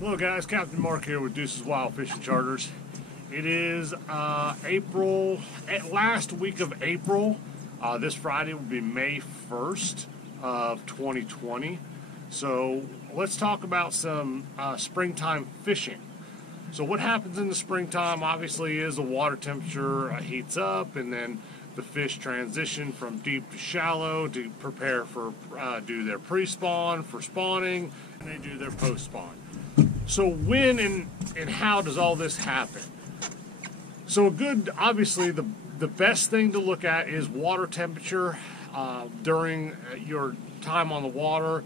Hello guys, Captain Mark here with Deuce's Wild Fishing Charters. It is last week of April. This Friday will be May 1st of 2020. So let's talk about some springtime fishing. So what happens in the springtime obviously is the water temperature heats up, and then the fish transition from deep to shallow to prepare for do their pre-spawn for spawning, and they do their post-spawn. So when and how does all this happen? So obviously the best thing to look at is water temperature during your time on the water.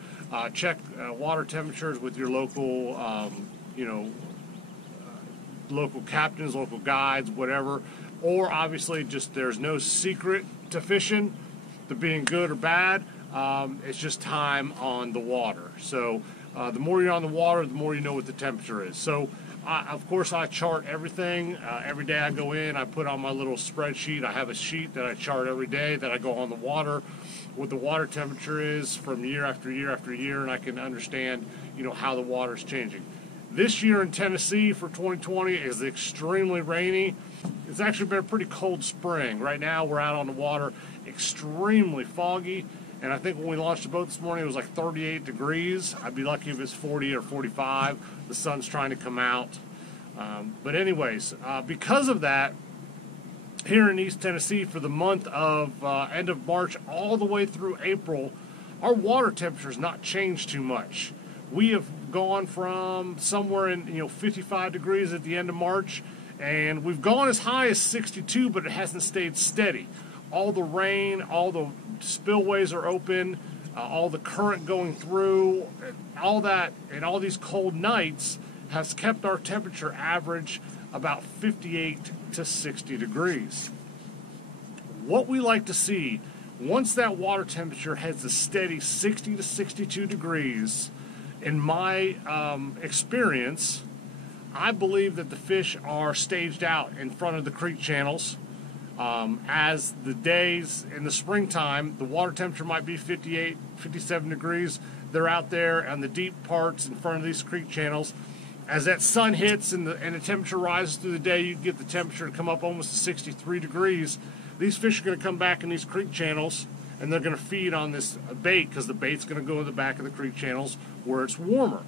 Check water temperatures with your local, local captains, local guides, whatever. Or obviously just there's no secret to fishing, to being good or bad. It's just time on the water. So the more you're on the water, the more you know what the temperature is. So, of course, I chart everything. Every day I go in, I put on my little spreadsheet. I have a sheet that I chart every day that I go on the water, what the water temperature is from year after year after year, and I can understand, how the water is changing. This year in Tennessee for 2020 is extremely rainy. It's actually been a pretty cold spring. Right now we're out on the water, extremely foggy. And I think when we launched the boat this morning, it was like 38 degrees. I'd be lucky if it's 40 or 45. The sun's trying to come out. But anyways, because of that, here in East Tennessee for the month of end of March all the way through April, our water temperature has not changed too much. We have gone from somewhere in 55 degrees at the end of March, and we've gone as high as 62, but it hasn't stayed steady. All the rain, all the spillways are open, all the current going through, all that, and all these cold nights has kept our temperature average about 58 to 60 degrees. What we like to see, once that water temperature heads a steady 60 to 62 degrees, in my experience, I believe that the fish are staged out in front of the creek channels. As the days in the springtime, the water temperature might be 58, 57 degrees. They're out there on the deep parts in front of these creek channels. As that sun hits and the temperature rises through the day, you get the temperature to come up almost to 63 degrees. These fish are going to come back in these creek channels, and they're going to feed on this bait because the bait's going to go in the back of the creek channels where it's warmer.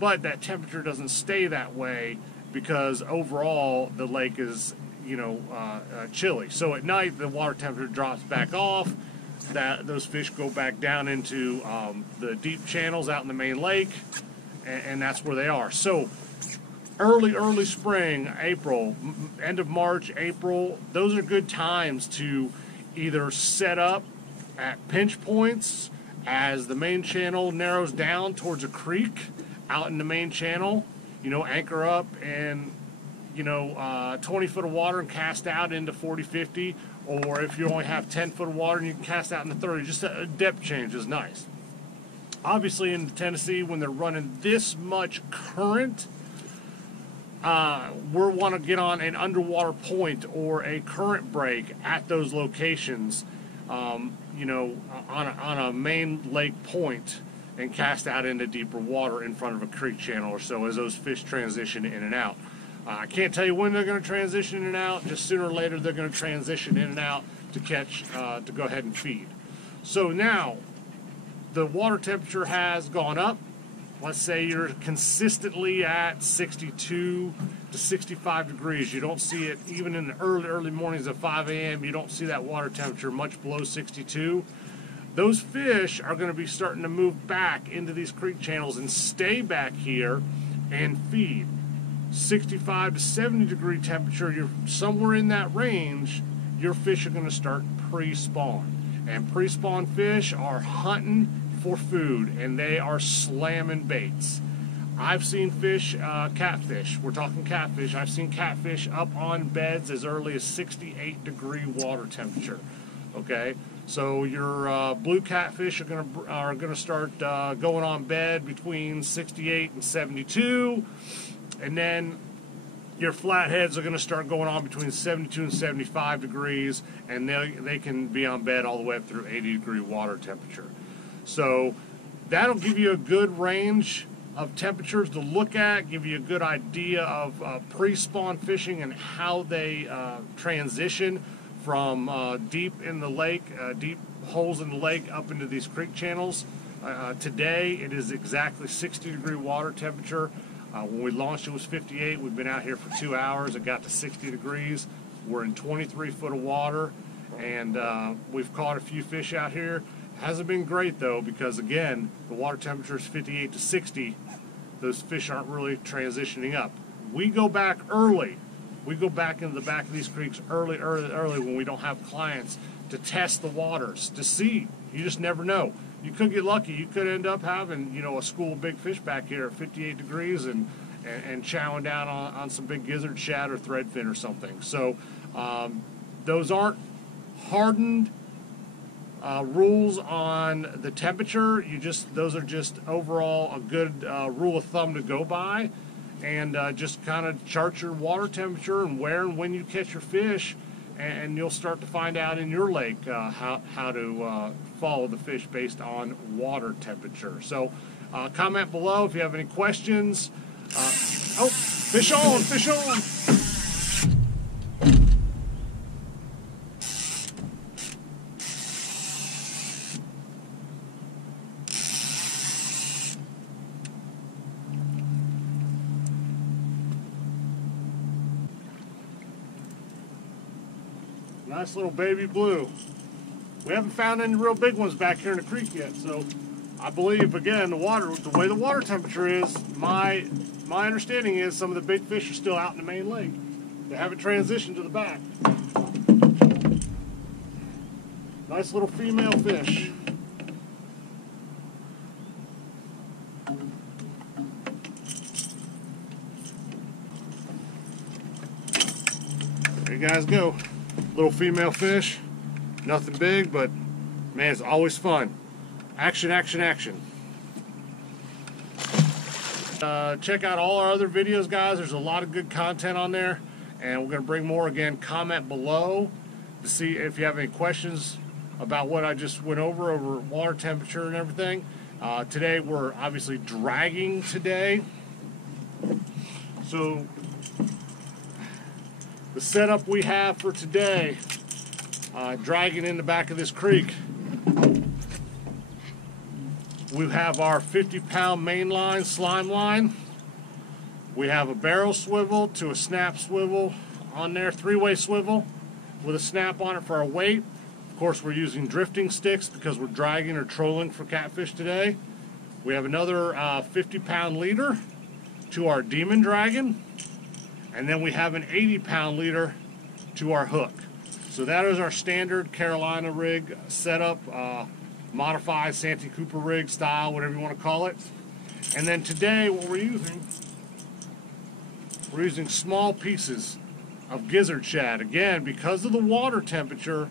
But that temperature doesn't stay that way because overall the lake is chilly. So at night the water temperature drops back off. Those fish go back down into the deep channels out in the main lake, and that's where they are. So early spring, April, end of March, April, those are good times to either set up at pinch points as the main channel narrows down towards a creek out in the main channel, anchor up and 20 foot of water and cast out into 40, 50, or if you only have 10 foot of water and you can cast out into 30, just a depth change is nice. Obviously in Tennessee, when they're running this much current, we want to get on an underwater point or a current break at those locations, on a main lake point and cast out into deeper water in front of a creek channel or so as those fish transition in and out. I can't tell you when they're going to transition in and out. Just sooner or later they're going to transition in and out to catch, to go ahead and feed. So now the water temperature has gone up. Let's say you're consistently at 62 to 65 degrees. You don't see it even in the early mornings at 5 a.m. You don't see that water temperature much below 62. Those fish are going to be starting to move back into these creek channels and stay back here and feed. 65 to 70 degree temperature, you're somewhere in that range, your fish are going to start pre-spawn. And pre-spawn fish are hunting for food, and they are slamming baits. I've seen fish, catfish, we're talking catfish, I've seen catfish up on beds as early as 68 degree water temperature. Okay, so your blue catfish are gonna start going on bed between 68 and 72, and then your flatheads are going to start going on between 72 and 75 degrees, and they can be on bed all the way up through 80 degree water temperature. So that'll give you a good range of temperatures to look at, give you a good idea of pre-spawn fishing and how they transition from deep in the lake, deep holes in the lake up into these creek channels. Today it is exactly 60-degree water temperature. When we launched it was 58. We've been out here for 2 hours. It got to 60 degrees. We're in 23 foot of water, and we've caught a few fish out here. Hasn't been great though, because again, the water temperature is 58 to 60. Those fish aren't really transitioning up. We go back early. We go back into the back of these creeks early when we don't have clients to test the waters, to see. You just never know. You could get lucky. You could end up having, you know, a school of big fish back here at 58 degrees and chowing down on some big gizzard, shad, or threadfin or something. So those aren't hardened rules on the temperature. Those are just overall a good rule of thumb to go by, and just kind of chart your water temperature and where and when you catch your fish, and you'll start to find out in your lake how to follow the fish based on water temperature. So comment below if you have any questions. Oh, fish on, fish on. Nice little baby blue. We haven't found any real big ones back here in the creek yet, so I believe, again, the way the water temperature is, my understanding is some of the big fish are still out in the main lake. They haven't transitioned to the back. Nice little female fish. There you guys go. Little female fish. Nothing big, but man, it's always fun. Action, action, action. Check out all our other videos, guys. There's a lot of good content on there, and we're going to bring more. Again, comment below to see if you have any questions about what I just went over water temperature and everything. Today we're obviously dragging today. So the setup we have for today, dragging in the back of this creek, we have our 50-pound main line, slime line. We have a barrel swivel to a snap swivel on there, three-way swivel with a snap on it for our weight. Of course, we're using drifting sticks because we're dragging or trolling for catfish today. We have another 50-pound leader to our demon dragon, and then we have an 80-pound leader to our hook. So that is our standard Carolina rig setup, modified Santee Cooper rig style, whatever you want to call it. And then today what we're using small pieces of gizzard shad. Again, because of the water temperature,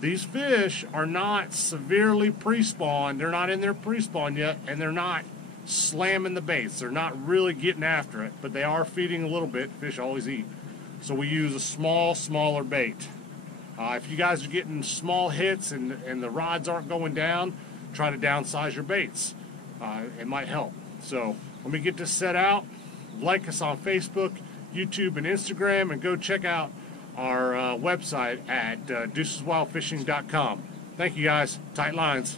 these fish are not severely pre-spawned. They're not in their pre-spawn yet, and they're not slamming the baits. They're not really getting after it, but they are feeding a little bit. Fish always eat. So we use a smaller bait. If you guys are getting small hits and the rods aren't going down, try to downsize your baits. It might help. So let me get this set out. Like us on Facebook, YouTube, and Instagram, and go check out our website at deuceswildfishing.com. Thank you guys. Tight lines.